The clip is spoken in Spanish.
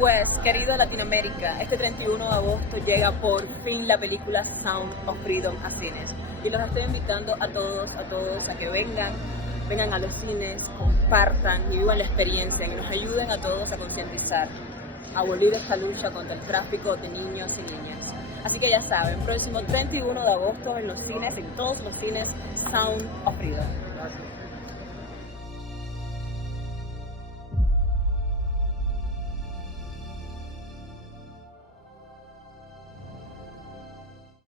Pues, querido Latinoamérica, este 31 de agosto llega por fin la película Sound of Freedom a cines. Y los estoy invitando a todos a que vengan a los cines, compartan y vivan la experiencia y nos ayuden a todos a concientizar, a abolir esta lucha contra el tráfico de niños y niñas. Así que ya saben, próximo 31 de agosto en los cines, en todos los cines, Sound of Freedom.